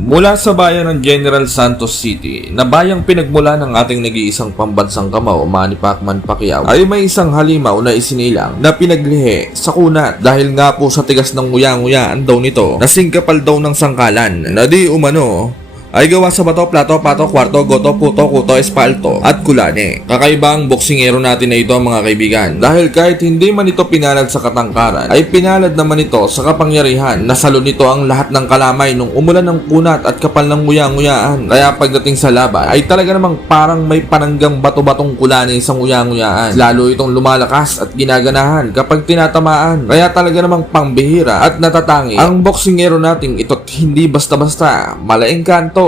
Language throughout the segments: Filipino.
Mula sa bayan ng General Santos City, na bayang pinagmula ng ating nag-iisang pambansang kamao, Manny Pacman Pacquiao, ay may isang halimaw na isinilang na pinaglihi sa kunat dahil nga po sa tigas ng nguya-nguyaan daw nito na singkapal daw ng sangkalan na di umano ay gawa sa bato, plato, pato, kwarto, goto, puto, kuto, espalto at kulane. Kakaiba ang boksingero natin na ito mga kaibigan dahil kahit hindi man ito pinalad sa katangkaran ay pinalad naman ito sa kapangyarihan. Nasalo nito ang lahat ng kalamay nung umulan ng kunat at kapal ng nguya-nguyaan. Kaya pagdating sa laban ay talaga namang parang may pananggang bato-batong kulane sa nguya-nguyaan. Lalo itong lumalakas at ginaganahan kapag tinatamaan. Kaya talaga namang pangbihira at natatangi ang boksingero nating ito't hindi basta-basta malaking kanto.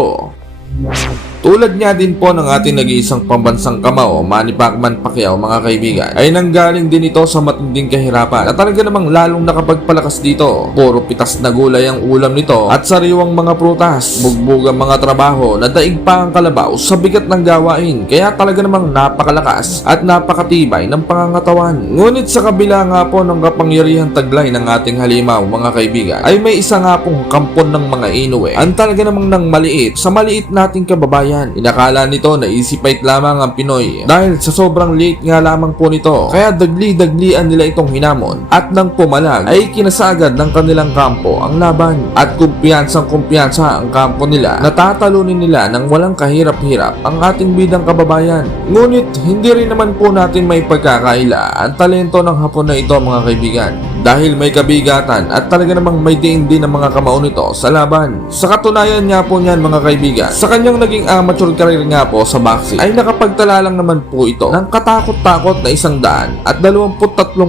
Tulad nga din po ng ating nag-iisang pambansang kamao, Manny Pacman Pacquiao mga kaibigan, ay nanggaling din ito sa matinding kahirapan at talaga namang lalong nakapagpalakas dito. Puro pitas na gulay ang ulam nito at sariwang mga prutas, bugbog ang mga trabaho na daig pa ang kalabaw sa bigat ng gawain. Kaya talaga namang napakalakas at napakatibay ng pangangatawan. Ngunit sa kabila nga po ng kapangyarihan taglay ng ating halimaw mga kaibigan, ay may isa nga pong kampon ng mga Inoue ang talaga namang nang maliit sa maliit nating kababayan. Inakala nito na easy fight lamang ang Pinoy dahil sa sobrang liit nga lamang po nito. Kaya dagli-daglian nila itong hinamon at nang pumalag ay kinasagad ng kanilang kampo ang laban at kumpiyansang-kumpiyansa ang kampo nila. Natatalunin nila ng walang kahirap-hirap ang ating bidang kababayan. Ngunit hindi rin naman po natin may pagkakaila ang talento ng Hapon na ito mga kaibigan dahil may kabigatan at talaga namang may diin din ang mga kamao nito sa laban. Sa katunayan nga po niyan mga kaibigan, sa kanyang naging amateur career nga po sa boxing ay nakapagtala lang naman po ito ng katakot-takot na 123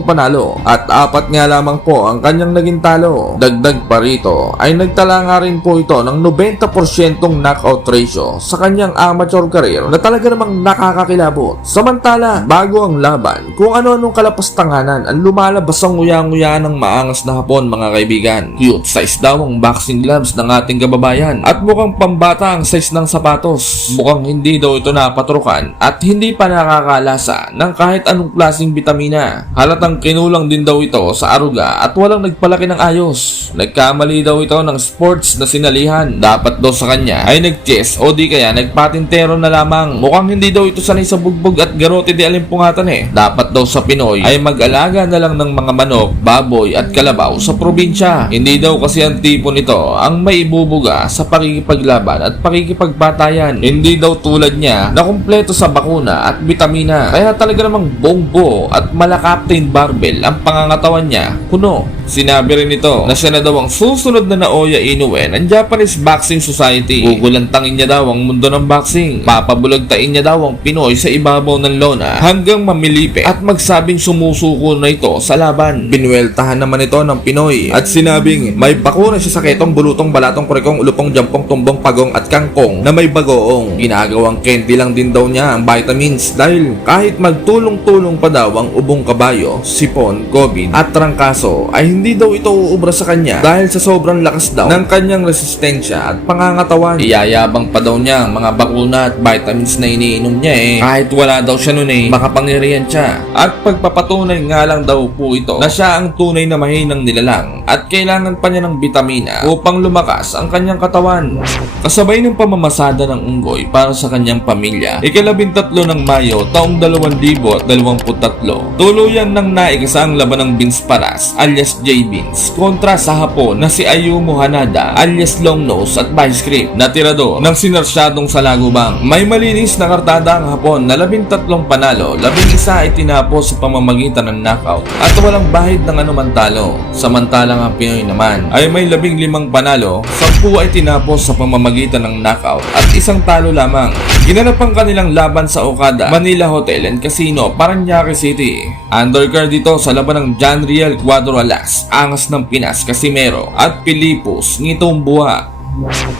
panalo at 4 nga lamang po ang kanyang naging talo. Dagdag pa rito ay nagtala nga rin po ito ng 90% knockout ratio sa kanyang amateur career na talaga namang nakakakilabot. Samantala, bago ang laban, kung ano-anong kalapastanganan ang lumalabas ang nguya-nguya ng maangas na Hapon mga kaibigan. Cute size daw ang boxing gloves ng ating kababayan at mukhang pambata ang size ng sapatos. Mukhang hindi daw ito napatrukan at hindi pa nakakalasa ng kahit anong klaseng bitamina. Halatang kinulang din daw ito sa aruga at walang nagpalaki ng ayos. Nagkamali daw ito ng sports na sinalihan. Dapat daw sa kanya ay nag-chess o di kaya nagpatintero na lamang. Mukhang hindi daw ito sanay sa bugbog at garote di alimpungatan eh. Dapat daw sa Pinoy ay mag-alaga na lang ng mga manok, baboy at kalabaw sa probinsya. Hindi daw kasi ang tipo nito ang may ibubuga sa pakikipaglaban at pakikipagpatayan. Hindi daw tulad niya na kumpleto sa bakuna at bitamina. Kaya talaga namang bongbo at mala Captain Barbell ang pangangatawan niya. Kuno, sinabi rin nito na siya na daw ang susunod na Naoya Inoue ng Japanese Boxing Society. Gugulantangin niya daw ang mundo ng boxing. Papabulagtain niya daw ang Pinoy sa ibabaw ng lona hanggang mamilipe at magsabing sumusuko na ito sa laban. Binueltahan naman ito ng Pinoy at sinabing may bakuna siya sa ketong, bulutong, balatong, kurikong, ulupong, jampong, tumbong, pagong at kangkong na may bagoong. Ginagawang candy lang din daw niya ang vitamins dahil kahit magtulong-tulong pa daw ang ubong kabayo, sipon, COVID at trangkaso ay hindi daw ito uubra sa kanya dahil sa sobrang lakas daw ng kanyang resistensya at pangangatawan. Iyayabang pa daw niya ang mga bakuna at vitamins na iniinom niya eh. Kahit wala daw siya nun eh, makapangyarihan siya. At pagpapatunay nga lang daw po ito na siya ang tunay na mahinang nilalang at kailangan pa niya ng bitamina upang lumakas ang kanyang katawan. Kasabay ng pamamasada ng unggoy para sa kanyang pamilya, ika-13 ng Mayo taong 2023, tuluyan ng naigasa ang laban ng Vince Paras alias J. Vince kontra sa Hapon na si Ayumu Hanada alias Longnose at Vice Grip na tirador ng sinarsyadong Salagubang. May malinis na kartada ang Hapon na 13 panalo, 11 ay tinapos sa pamamagitan ng knockout at walang bahid ng anumang talo. Samantalang ang Pinoy naman ay may 15 panalo, 10 ay tinapos sa pamamagitan ng knockout at 1 talo lamang. Ginanap ang kanilang laban sa Okada Manila Hotel and Casino, Parañaque City. Undercard dito sa laban ng John Riel Cuadro Alas, Angas ng Pinas Casimero at Pilipos Ngitong Buha.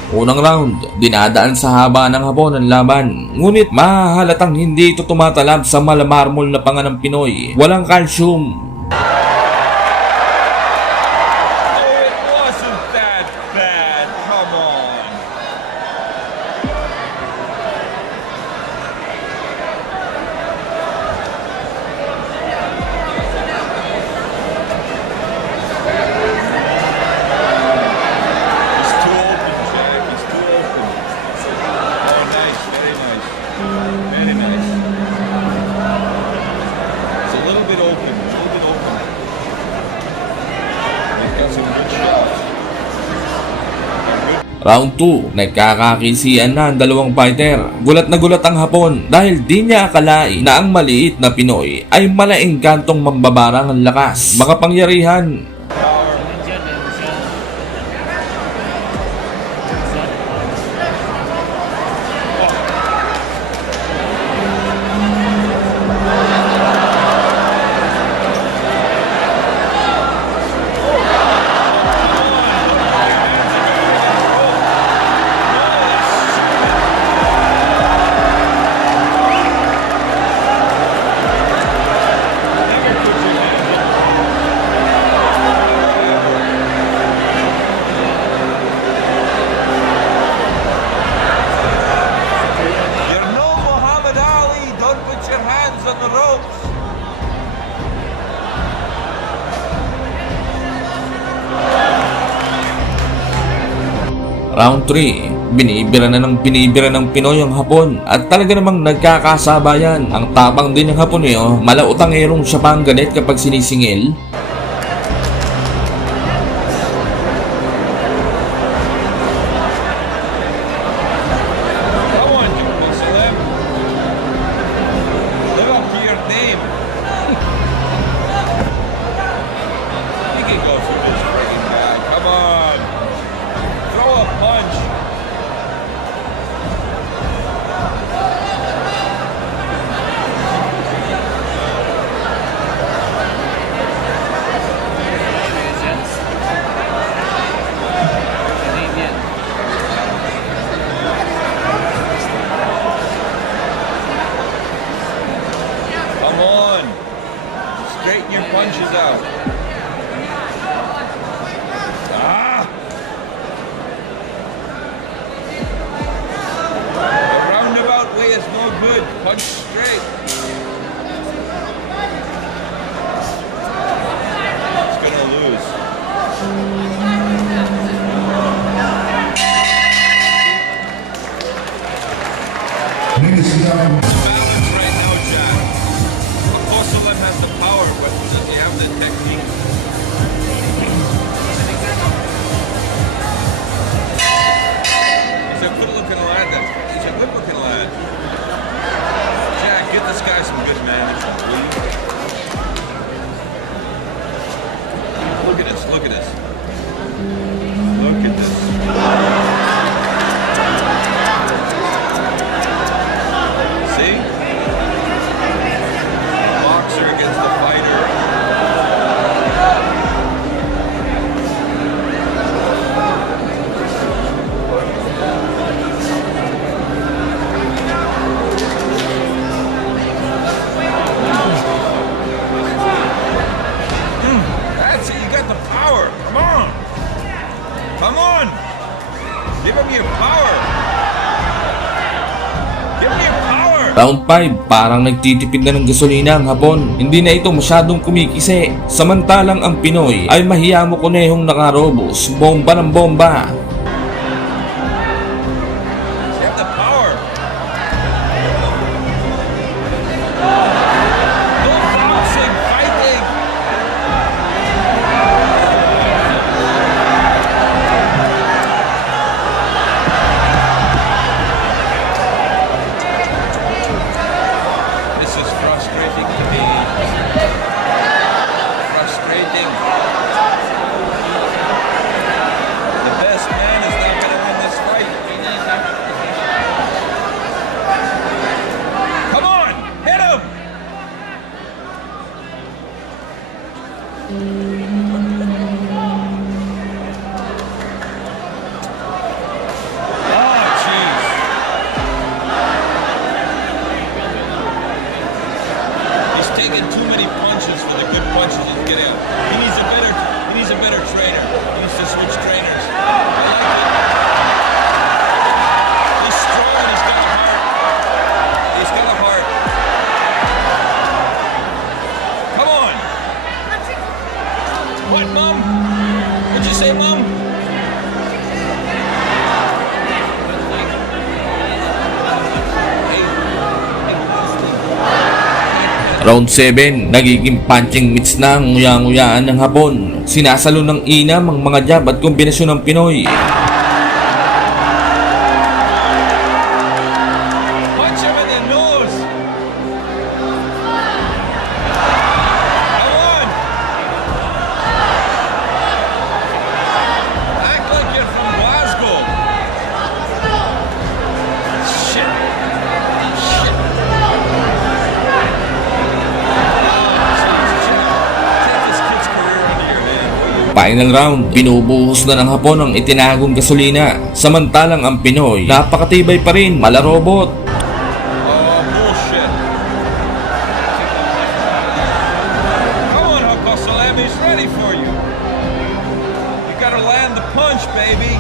Unang round, dinadaan sa haba ng Hapon ang laban. Ngunit mahahalatang hindi ito tumatalab sa malamarmol na panga ng Pinoy. Walang calcium. Round 2, nagkakakisian na ang dalawang fighter. Gulat na gulat ang Hapon dahil di niya akalain na ang maliit na Pinoy ay malainggantong mambabarang ang lakas, makapangyarihan. Round 3, binibira ng Pinoy ang Hapon at talaga namang nagkakasabayan. Ang tapang din ng Haponeo, malautangerong siya pa ang galit kapag sinisingil. Straighten your punches out. The roundabout way is no good. Punch straight. It's gonna lose. Balance right now, Jack. Kosovo has the power, but does he have the technique? He's a good-looking lad. He's a good-looking lad. Jack, get this guy some good management, will you? Look at this. Look at this. Look at this. See? Boxer against the fighter. That's it. You got the power. Come on. Come on. Give him your power. Give him your power. Round 5, parang nagtitipid na ng gasolina ang Hapon. Hindi na ito masyadong kumikisi. Samantalang ang Pinoy ay mahiyamo kunehong nakarobos, bomba ng bomba. You have the power. No boxing, fighting. This is frustrating to me. Frustrating. The best man is not going to win this fight. Come on, hit him! Oh, jeez. He's taking too many punches for the good punches he's getting out. He needs a better trainer. He needs to switch trainers. I like it. He's strong and he's got a heart. He's got a heart. Come on. What, Mom? What'd you say, Mom? Round 7, nagiging punching mitts na ang nguya-nguyaan ng Hapon. Sinasalo ng inam ang mga jab at kombinasyon ng Pinoy. Final round, binubuhos na ng Hapon ang itinagong gasolina. Samantalang ang Pinoy, napakatibay pa rin, malarobot. Oh, bullshit. Come on, Uncle Salam, he's ready for you. You gotta land the punch, baby.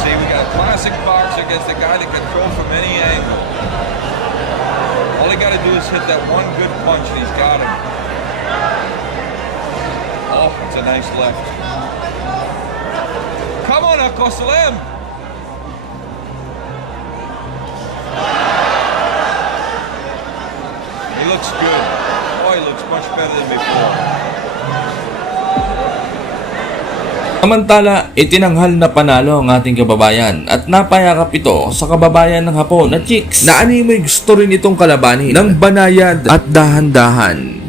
See, we got a classic boxer against a guy that can throw from any angle. All he gotta do is hit that one good punch and he's got him. Oh, it's a nice left. Come on, Uncle Salam. He looks good. Oh, he looks much better than before. Samantala, itinanghal na panalo ang ating kababayan at napayakap ito sa kababayan ng Hapon na chicks na animoy gusto rin itong kalabanin ng banayad at dahan-dahan.